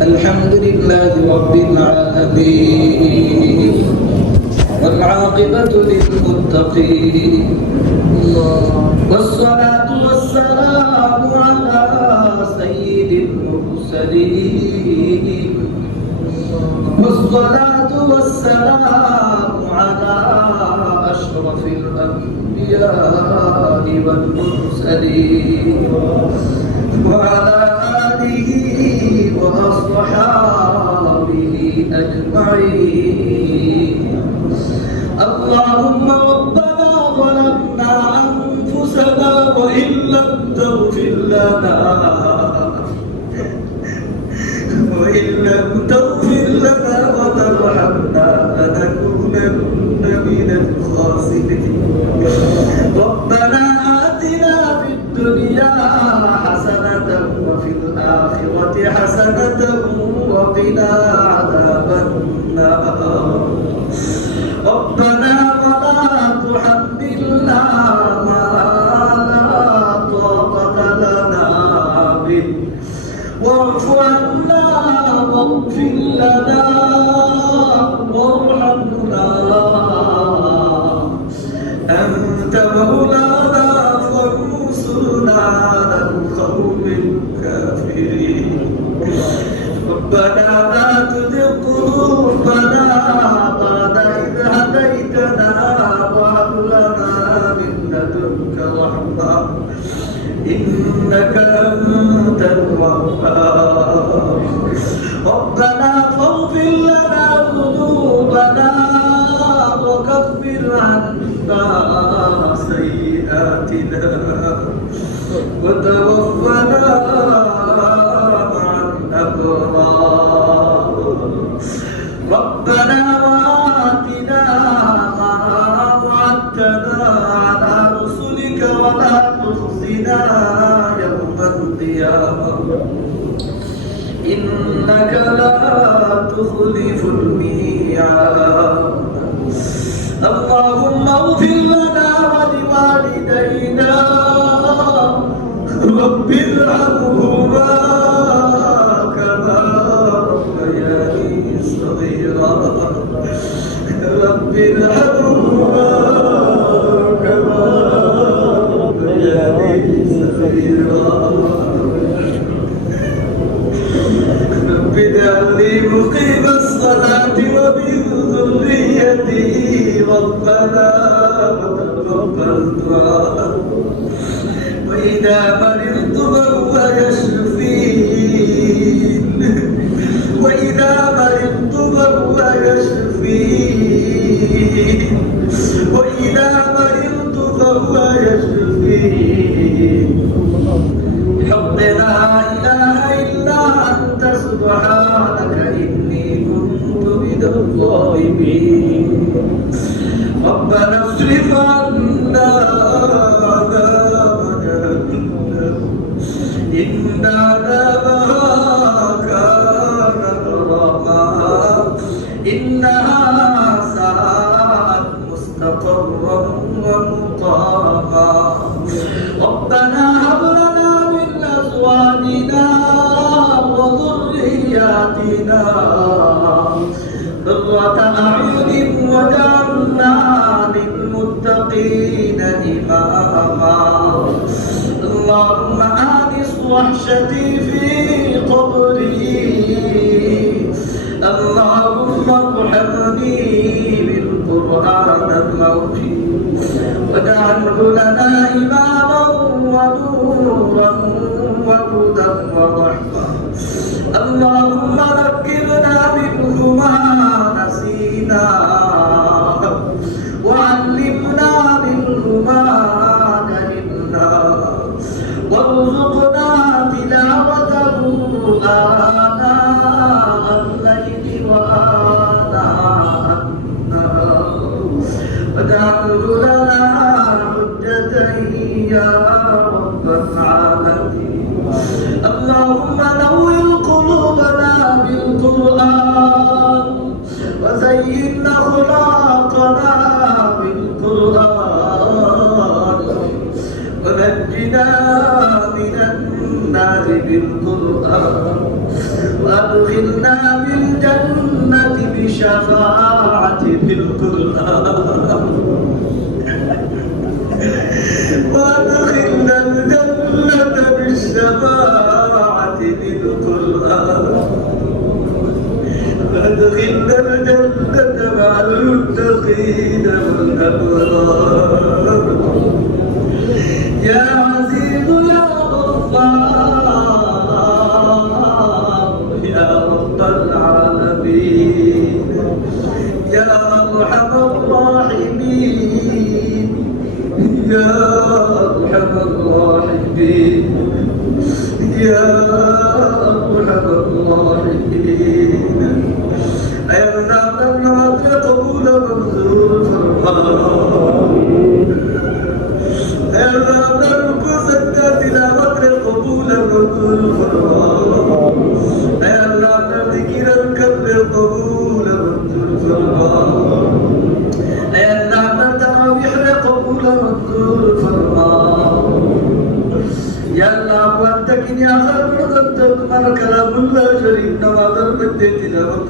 الحمد لله رب العالمين والعاقبة للمتقين والصلاة والسلام على سيد المرسلين والصلاة والسلام على أشرف الأنبياء والمرسلين وعلى آله وأصحابه أجمعين. اللهم ربنا ظلمنا أنفسنا وإن لم تغفر لنا وترحمنا لنكونن من الخاسرين. ربنا آتنا في الدنيا حسنة وفي الآخرة حسنة وقنا عذاب النار. ربنا ولا تحملنا ما لا طاقة لنا به واعف عنا واغفر لنا وارحمنا أنت مولانا فانصرنا على القوم الكافرين. ربنا لا تزغ قلوبنا بعد إذ هديتنا وهب لنا من لدنك رحمة إنك أنت الوهاب. ربنا فاغفر لنا ذنوبنا وكفر عنا سيئاتنا وتوفنا مع الأبرار. ربنا وآتنا ما وعدتنا على رسلك ولا تخزنا يوم القيامة إنك لا تخلف الميعاد. اللهم اغفر لنا ولوالدينا رب ارحمهما كما ربياني صغيرا. رب ارحمهما كما ربياني صغيرا. رب اجعلني مقيم الصلاة ومن ذريتي ربنا وتقبل دعاء. وإذا مرضت فهو يشفين وإذا مرضت فهو يشفين وإذا مرضت فهو يشفين. حق لا إله إلا أنت سبحانك إني كنت من الظالمين. ربنا اصرف عنا عذاب جهنم إن عذابها كان غراما إنها ساءت مستقرا ومقاما. ربنا هب لنا من أزواجنا وذرياتنا قرة أعين واجعلنا للمتقين إماما. اللهم آنس وحشتي في قبري. اللهم ارحمني بالقرآن الموجود واجعله لنا إماما ونورا وهدى ورحمة. اللهم ذكرنا منه ما نسينا وعلمنا منه ما جهلنا وارزقنا تلاوته آناء الليل وآناء النهار واجعله لنا حجة يا رب العالمين. اللهم نور قلوبنا وأدخلنا بالجنة بشفاعة القرآن وأدخلنا الجنة بالشفاعة بالقرآن وأدخلنا الجنة مع المتقين والأبرار يا عزيز يا غفار يا رب العالمين يا أرحم الراحمين يا أرحم الراحمين يا أرحم الراحمين أيضا النعمة قبول منظور فرحان أيضا الكسد تلاوة قبول منظور فرحان أيضا ذكر الكذب قبول منظور فرحان أيضا التراويح قبول منظور فرحان يا الله وأنتك يا خير تكمل كلام الله شريف نوادر بدي تلاوة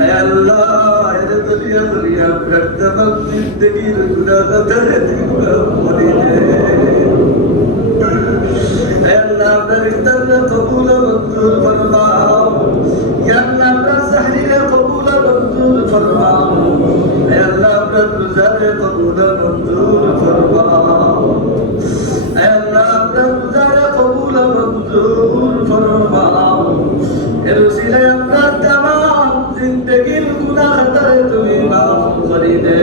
يا الله يا دنيا دنيا برتبل زندگی رجلا قدرت يا الله برستر قبول منظور فرما يا الله برسحر قبول منظور فرما يا الله برزار قبول منظور فرما يا الله برزار قبول منظور فرما ارسل يا الله تمام زندگی الگناہ تر تمہیں معاف کری دے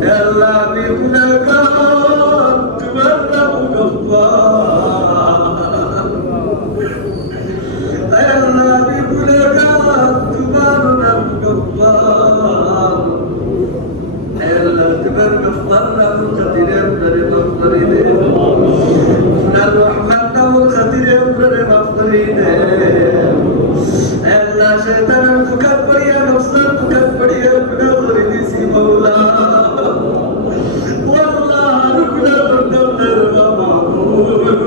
اے اللہ بھی گناہگار تمہارا غفار اے اللہ بھی گناہگار تمہارا غفار اے اللہ تمہارا غفار نام خطیر امدر مغفری دے نال رحمت نام خطیر امدر مغفری دے Allah syaitan bukan pria nafsan bukan pria benar ini si Maula Wallah benar benar Mahmud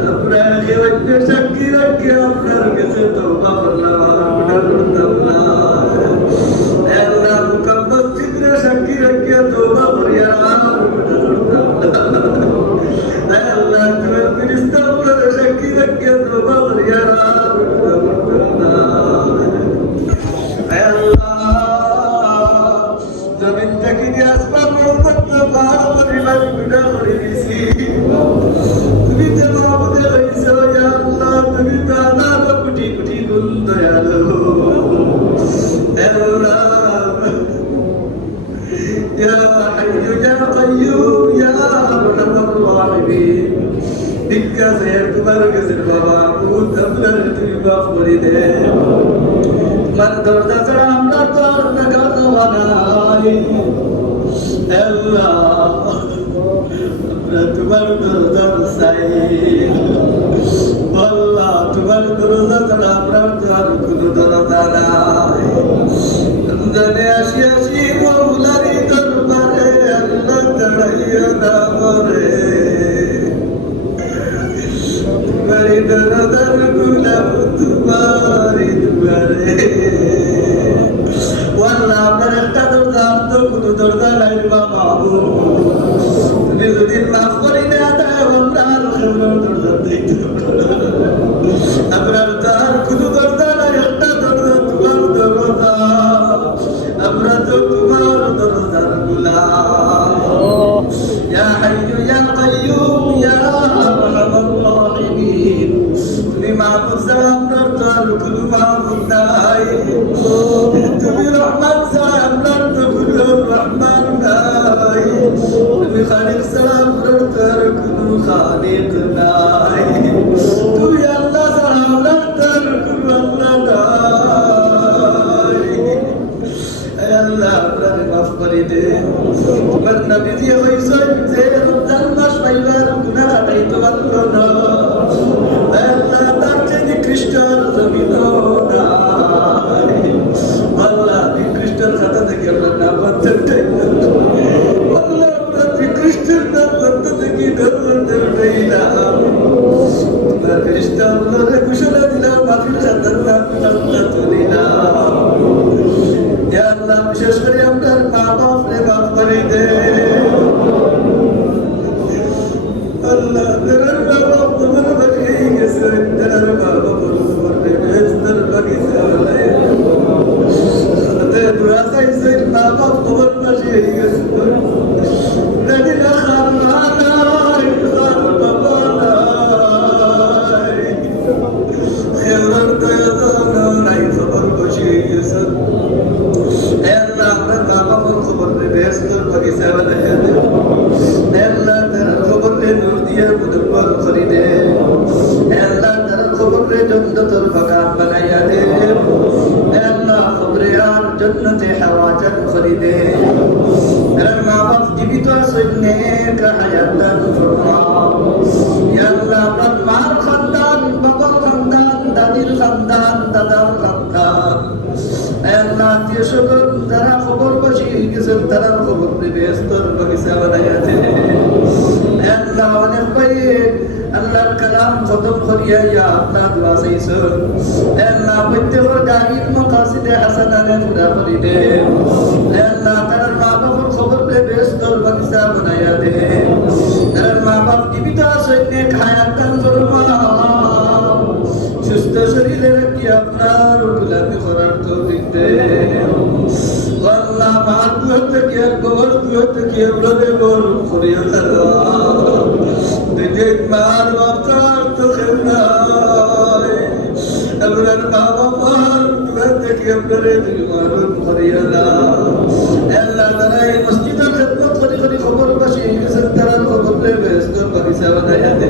Abrahi wajah syakira ke afkar ke setauba berlawan benar benar Allah bukan berfikir syakira ke tauba beriaran benar Allah tuan beristaghfar syakira ke tauba beriaran Krishna, ফেরেশতাগুলোরে ঘোষণা দিলাম মাফির খাতার নাম দিলাম। ইয়া আল্লাহ বিশেষ করে আপনার মা বাপরে মাফ করে দে আল্লাহ। তার মা বাপ তোমার বাড়ি গেছে, তার মা বাপ তোমার বেহেশতের বাগিচা বানায় দোয়া চাইছে, মা বাপ তোমার পাশে গেছে, দাদিরা খান মা নাই, খান বাবা নাই, খেলার দয়া জানা নাই, খবর বসে গেছে। আল্লাহ আপনার মা বাবার খবর বেহেশতের বাগিচা বানায় দে আল্লাহ। তার খবর নূর দিয়ে মুদব্বর করে দে আল্লাহ। তার খবর জন্নতের বাগান বানাইয়া দে আল্লাহ। খবরে আর জন্নতে হাওয়াজান করে দে। তার মা বাপ জীবিত আছেন, নেক হায়াত দান ফরমা। ইয়া আল্লাহ আপনার মার খানদান, বাবার খানদান, দাদির খানদান, দাদার খানদান আল্লাহ, আত্মীয় স্বজন যারা খবর বসিয়ে গেছেন তারা খবর বেহেশতের বাগিচা বানাইয়া দে আল্লাহ। অনেক ভাই আল্লাহর কালাম খতম করিয়া ইয়া আল্লাহ দোয়া চাইছেন আল্লাহ। প্রত্যেকের দায়ির মাকাসিদে হাসানানে পুরা করে দে আল্লাহ। তার মা বাবার খবর বেহেশতের বাগিচা বানাইয়া দে। তার মা বাপ জীবিত আছেন, নেক হায়াত দান ফরমা। সুস্থ শরীরে রাখি আপনার গোলামি করার তৌফিক দে আল্লাহ। মার দুয়ার থেকে আর গোবর দুয়ার থেকে আপনারে বড় করিয়া দেখ মার বাপটার তো খেল নাই আপনার মা বাবার দুয়ার থেকে আপনারে মারুম করিয়া আল্লাহ। তারা এই মসজিদের খেদমত করে করে খবর বাসি গেছেন, তারা খবর বেহেশতের বাগিচা বানাইয়া দে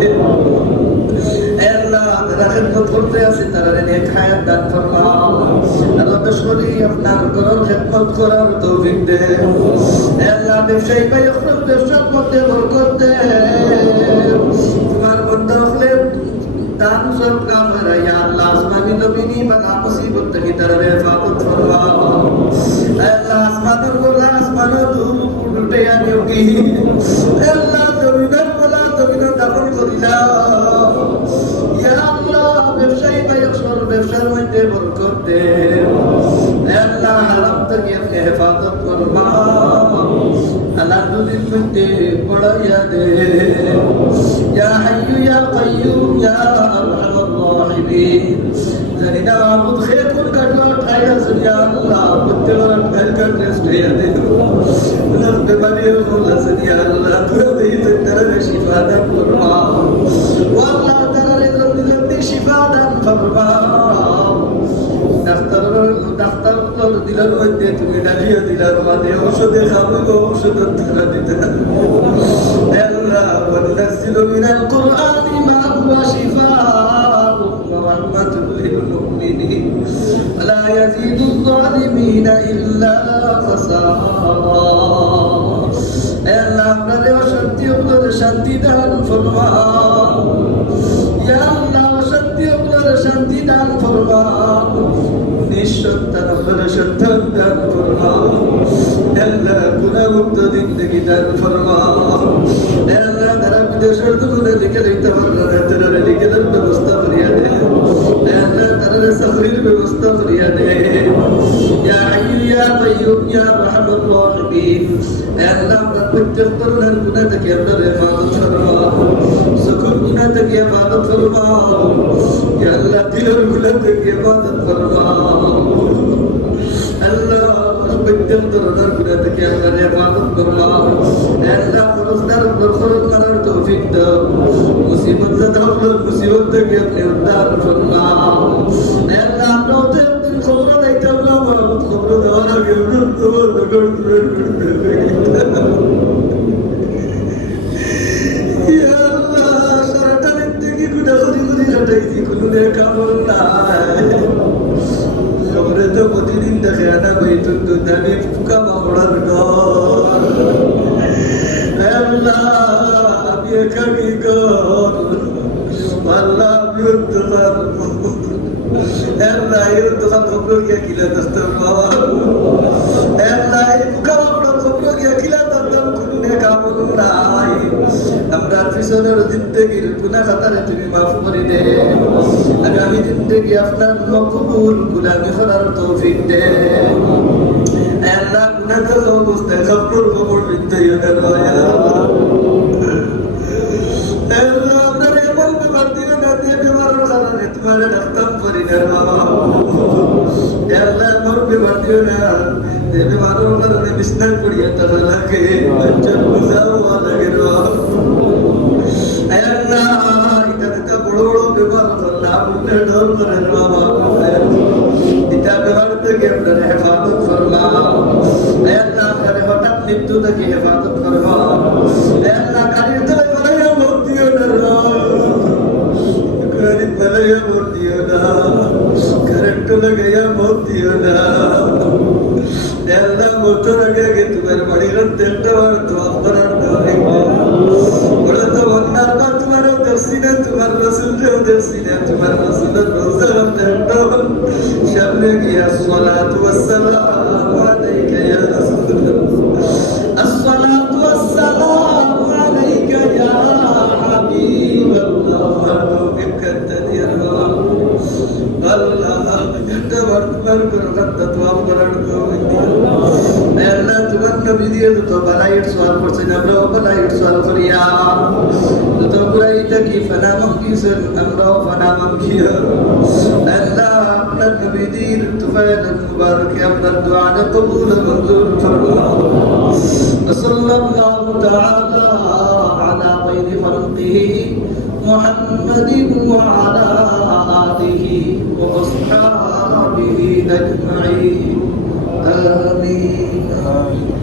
আল্লাহ। তারা খেদমত করতে আছে, তারা নেক হায়াত দান ফরমা আল্লাহ। দশকরি আপনার ঘরের খেদমত করার তৌফিক দে আল্লাহ। ব্যবসায়ী ভাই আপনার ব্যবসার মধ্যে বরকত দে। তোমার বন্ধ হলে দান সব কাম হয় আল্লাহ। আসমানি নবীনি বালা মুসিবত থেকে তারা হেফাজত ফরমা আল্লাহ। আসমানের বলা আসমানের দূর উল্টে আনিও কি আল্লাহ। জমিনের বলা জমিনের দাফন করিলা ইয়া আল্লাহ। ব্যবসায়ী ভাই আপনার ব্যবসার মধ্যে বরকত দে আল্লাহ। হারাম থেকে আপনি হেফাজত করবা আল্লাহ। দুদিন মধ্যে পড়াইয়া দে ইয়া হাইয়ু ইয়া কাইয়ুম ইয়া আরহামার রাহিমিন। জানি না মাবুদ খেয়ে কোন কাটলো ঠাই আছে ইয়া আল্লাহ। প্রত্যেকের ভেলকার টেস্ট হইয়া দে আল্লাহ। বেমারি হল আছে ইয়া আল্লাহ। তুই দিতে তারা শিফা দান করবা আল্লাহ। তারা জলদি শিফা দান করবা। ডাক্তার দিলার মধ্যে তুমি ডালিয়া দিলার মাঝে ঔষধে খাবো ঔষধের ধারা দিতে আল্লাহ। وننزل من القرآن ما هو شفاء ورحمة للمؤمنين ولا يزيد الظالمين إلا خسارا আল্লাহ। আপনাদের অশান্তি আপনাদের শান্তি দান ফরমা ইয়া আল্লাহ। অশান্তি আপনাদের শান্তি দান ফরমা। নিঃসন্তান আপনাদের সন্তান দান ফরমা আল্লাহ। গুনাহমুক্ত জিন্দেগি দান ফরমা আল্লাহ। যারা বিদেশের দোকানে লিখে দিতে পারলো না তারা লিখে দেওয়ার ব্যবস্থা করিয়া দে আল্লাহ। তারা চাকরির ব্যবস্থা করিয়া দে ইয়া হাইয়ু ইয়া কাইয়ুম ইয়া আরহামার রাহিমিন আল্লাহ। আমরা প্রত্যেক ধরনের গুনাহ থেকে আপনার হেফাজত ফরমা। সকল গুনাহ থেকে হেফাজত ফরমা ইয়া আল্লাহ। দিলের গুনাহ থেকে হেফাজত ফরমা আল্লাহ। প্রত্যেক ধরনের গুনাহ থেকে আপনার হেফাজত ফরমা আল্লাহ। খরচদার উপর খরচ করার তৌফিক দাও। মুসিবত জাদা হল মুসিবত থেকে আপনি উদ্ধার ফরমা আল্লাহ। আমরাও তো একদিন খবর দিতাম না, খবর দেওয়ার আগে সারাটা থেকে গুণা করি করি হাঁটাইছি, কোনো কামড় নাই। খবরে তো প্রতিদিন দেখে আনা বই তো দাবি ফুকা মামড়ার ঘর আল্লাহ। আমি একাকি কর আল্লাহ। আমি দোকান আল্লাহ। এই দোকান খবর গিয়া কিলা দস্তার বাবা আল্লাহ। এই ফুকা মামড়ার খবর গিয়া কিলা দস্তার কোনো কামড় নাই। আমরা পিছনের জিন্দেগির গুনাহ খাতারে তুমি মাফ করে দে আগামী জিন্দেগি আপনার মকবুল গুলামি করার তৌফিক দে আল্লাহ গুনাহ করা অবস্থায় কবর কবর বিদ্যা আল্লাহ আপনার এমন ব্যাপার দিও না যে ব্যাপারের কারণে তোমার রক্তম করি না আল্লাহ মোর ব্যাপার দিও না যে ব্যাপারের কারণে বিছনা করিয়া তারা লাগে চল বুঝাও লাগে আল্লাহ এটা বড় বড় ব্যাপার আল্লাহ আপনি ডর করেন বাবা এটা ব্যাপার থেকে আপনার হেফাজত ফরমাও আল্লাহ আপনার হঠাৎ মৃত্যু থেকে হেফাজত ফরমাও আল্লাহ কারির তলে বানাইয়া মত দিও না কারির বানাইয়া মত দিও না কারেন্ট লাগাইয়া মত দিও না আল্লাহ মত লাগাকে তোমার বাড়ির তেলটা তো আপনার বড় তো বন্যার পর তোমার দর্শিনা তোমার রসুলও দর্শিনা তোমার রসুলের রোজার তেলটা সামনে গিয়া সালাতু ওয়াসসালামু আলাইকা ইয়া রাসূলুল্লাহ আসসালাতু ওয়াসসালামু আলাইকা ইয়া হাবিবাল্লাহ বিকাতানি আল্লাহ এটা বর্তমান করতে তো আপনার আল্লাহ তোমার নবী দিয়ে তো বালাইট সওয়াল করছেন আমরা বালাইট সওয়াল করিয়া তো কুরাইতা কি ফানা মাকিসন আমরা ফানা মাকিয়া আল্লাহ আপনার নবী দিয়ে তুফাইল মুবারক আপনার দুআ কবুল মঞ্জুর ফরমাও সাল্লাল্লাহু তাআলা আলা খায়রি খালকিহি محمد وعلى آله وأصحابه أجمعين آمين